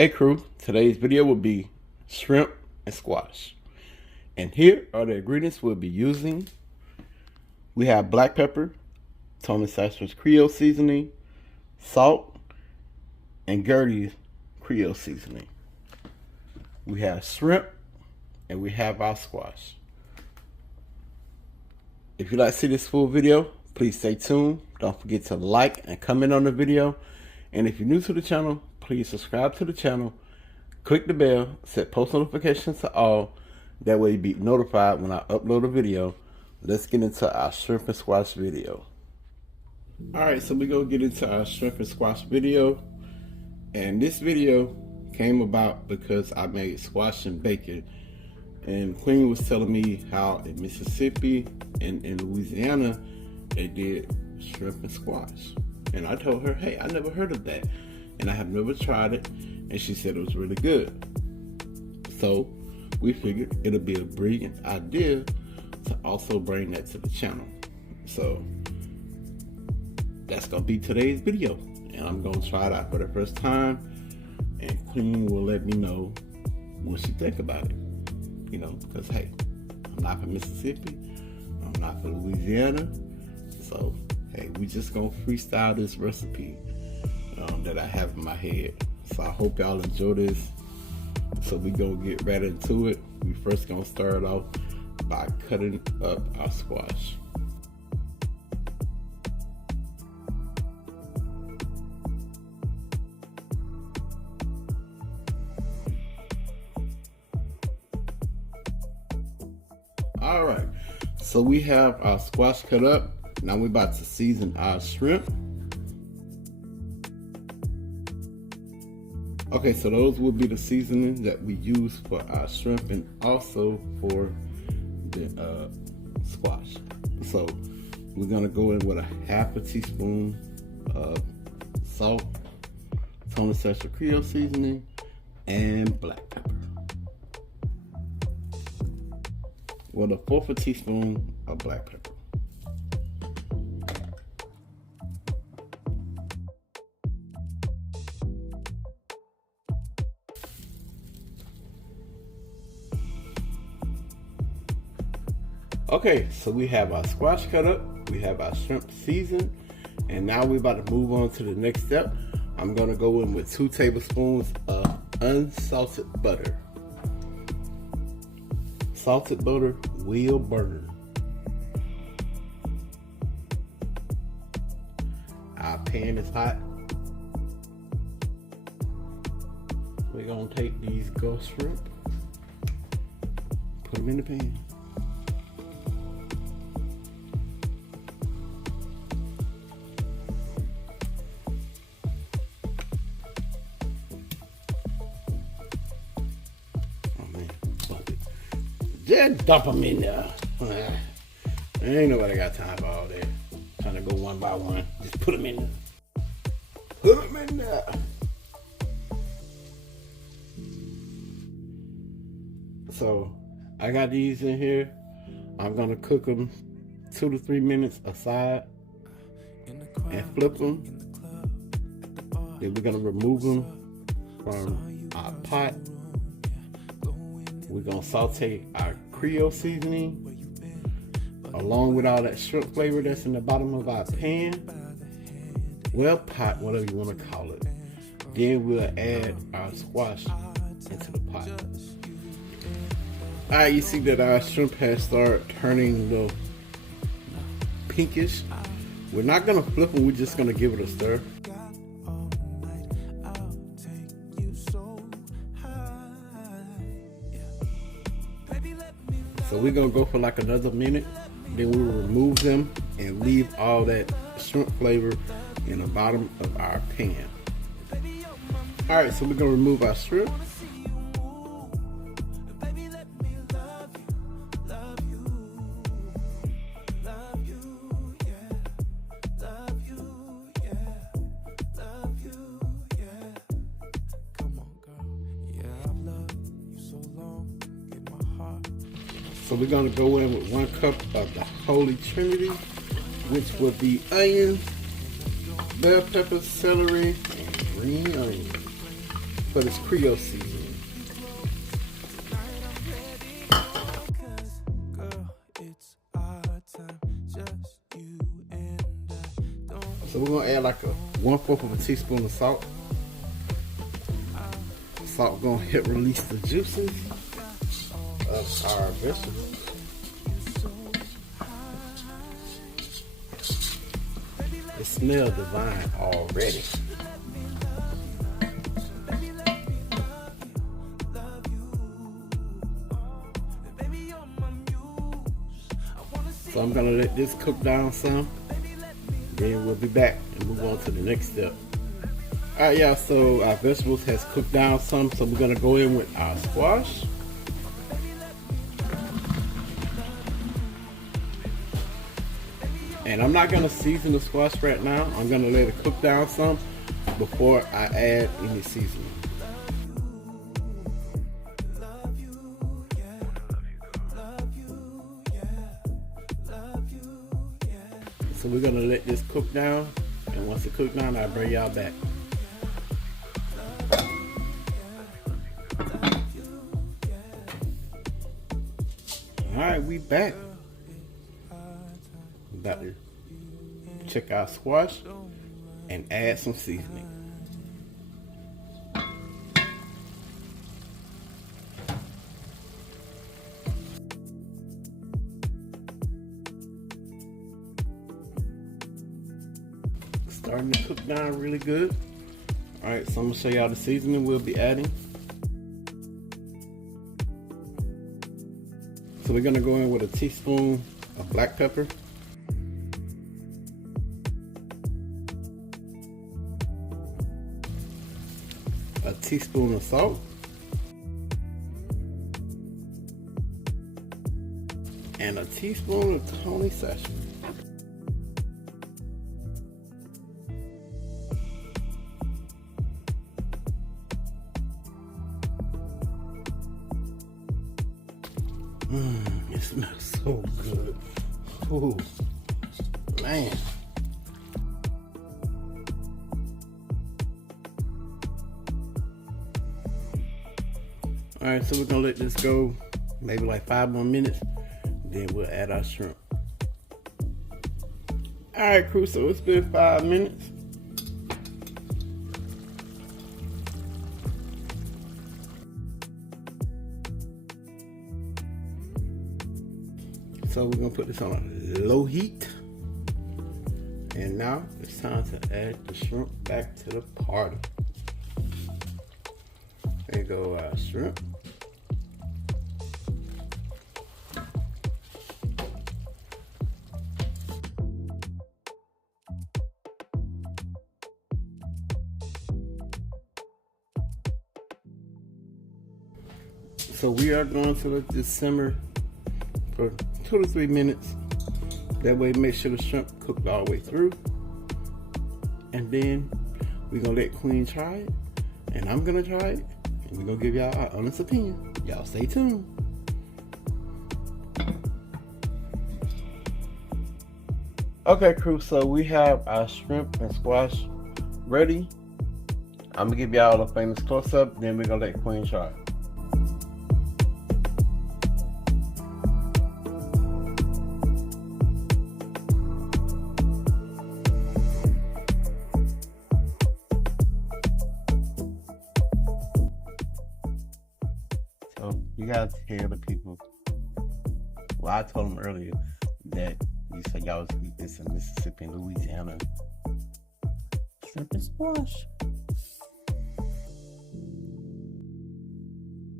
Hey crew, today's video will be shrimp and squash. And here are the ingredients we'll be using. We have black pepper, Tony Sasser's Creole seasoning, salt, and Gertie's Creole seasoning. We have shrimp, and we have our squash. If you'd like to see this full video, please stay tuned. Don't forget to like and comment on the video. And if you're new to the channel, please subscribe to the channel, click the bell, set post notifications to all. That way you'll be notified when I upload a video. Let's get into our shrimp and squash video. Alright, so we're going to get into our shrimp and squash video. And this video came about because I made squash and bacon. And Queen was telling me how in Mississippi and in Louisiana, they did shrimp and squash. And I told her, hey, I never heard of that. And I have never tried it. And she said it was really good. So we figured it'll be a brilliant idea to also bring that to the channel. So that's gonna be today's video. And I'm gonna try it out for the first time. And Queen will let me know what she think about it. You know, because hey, I'm not from Mississippi. I'm not from Louisiana. So hey, we just gonna freestyle this recipe that I have in my head. So I hope y'all enjoy this. So we gonna get right into it. We first gonna start off by cutting up our squash. All right, so we have our squash cut up. Now we're about to season our shrimp. Okay, so those will be the seasonings that we use for our shrimp and also for the squash. So we're gonna go in with a half a teaspoon of salt, Tony Sasser Creole seasoning, and black pepper. With a fourth a teaspoon of black pepper. Okay, so we have our squash cut up, we have our shrimp seasoned, and now we're about to move on to the next step. I'm gonna go in with 2 tablespoons of unsalted butter. Salted butter will burn. Our pan is hot. We're gonna take these ghost shrimp, put them in the pan. Just dump them in there. Ain't nobody got time for all that. Trying to go one by one. Just put them in there. Put them in there. So I got these in here. I'm gonna cook them 2 to 3 minutes aside and flip them. Then we're gonna remove them from our pot. We're gonna saute our Creole seasoning along with all that shrimp flavor that's in the bottom of our pan. Well, pot, whatever you wanna call it. Then we'll add our squash into the pot. All right, you see that our shrimp has started turning a little pinkish. We're not gonna flip them, we're just gonna give it a stir. So we're gonna go for like another minute, then we'll remove them and leave all that shrimp flavor in the bottom of our pan. All right, so we're gonna remove our shrimp. So we're gonna go in with 1 cup of the holy trinity, which will be onions, bell peppers, celery, and green onions. but it's Creole seasoning. So we're gonna add like a 1/4 of a teaspoon of salt. Salt gonna help release the juices of our vegetables. It smells divine already. So I'm gonna let this cook down some. Then we'll be back and move on to the next step. Alright y'all, so our vegetables has cooked down some, so we're gonna go in with our squash. And I'm not gonna season the squash right now. I'm gonna let it cook down some before I add any seasoning. So we're gonna let this cook down, and once it cooks down, I'll bring y'all back. Alright, we back. We're about to check our squash and add some seasoning. Starting to cook down really good. Alright, so I'm gonna show y'all the seasoning we'll be adding. So we're gonna go in with a teaspoon of black pepper, a teaspoon of salt, and a teaspoon of honey sachet. It smells so good. Ooh, man. Alright, so we're gonna let this go maybe like 5 more minutes, then we'll add our shrimp. Alright crew, so it's been 5 minutes. So we're gonna put this on a low heat. And now it's time to add the shrimp back to the party. There go our shrimp. So we are going to let this simmer for 2 to 3 minutes. That way make sure the shrimp cooked all the way through. And then we're gonna let Queen try it, and I'm gonna try it, and we're gonna give y'all our honest opinion. Y'all stay tuned. Okay crew, so we have our shrimp and squash ready. I'm gonna give y'all a famous close-up, then we're gonna let Queen try it. So you gotta tell the people. Well, I told them earlier that you said y'all was eat this in Mississippi and Louisiana. Shrimp and squash.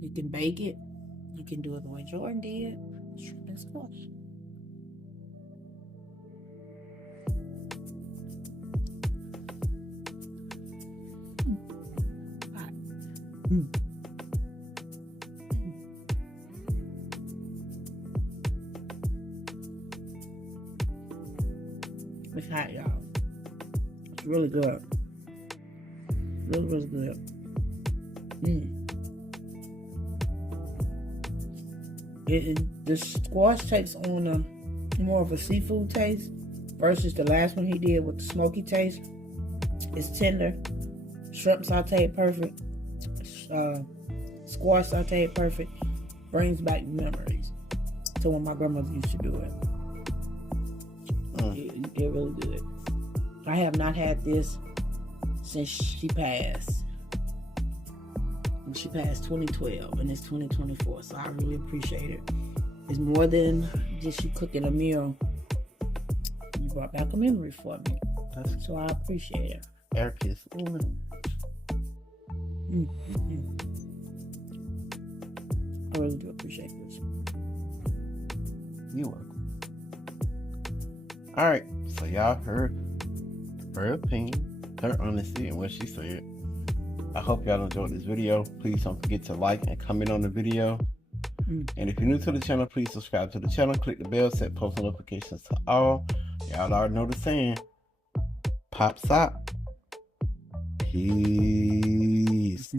You can bake it. You can do it the way Jordan did. Shrimp and squash. Hot. It's hot, y'all. It's really good. Really, really good. The squash takes on more of a seafood taste versus the last one he did with the smoky taste. It's tender. Shrimp sauteed perfect. squash sauteed perfect brings back memories to when my grandmother used to do it. It really good. I have not had this since she passed. She passed 2012 and it's 2024, so I really appreciate it. It's more than just you cooking a meal. You brought back a memory for me, so I appreciate it. Air kiss. I really do appreciate this. You're welcome. All right, so y'all heard her opinion, her honesty, and what she said. I hope y'all enjoyed this video. Please don't forget to like and comment on the video. And if you're new to the channel, please subscribe to the channel. Click the bell, set post notifications to all. Y'all already know the saying. Pops out. Peace.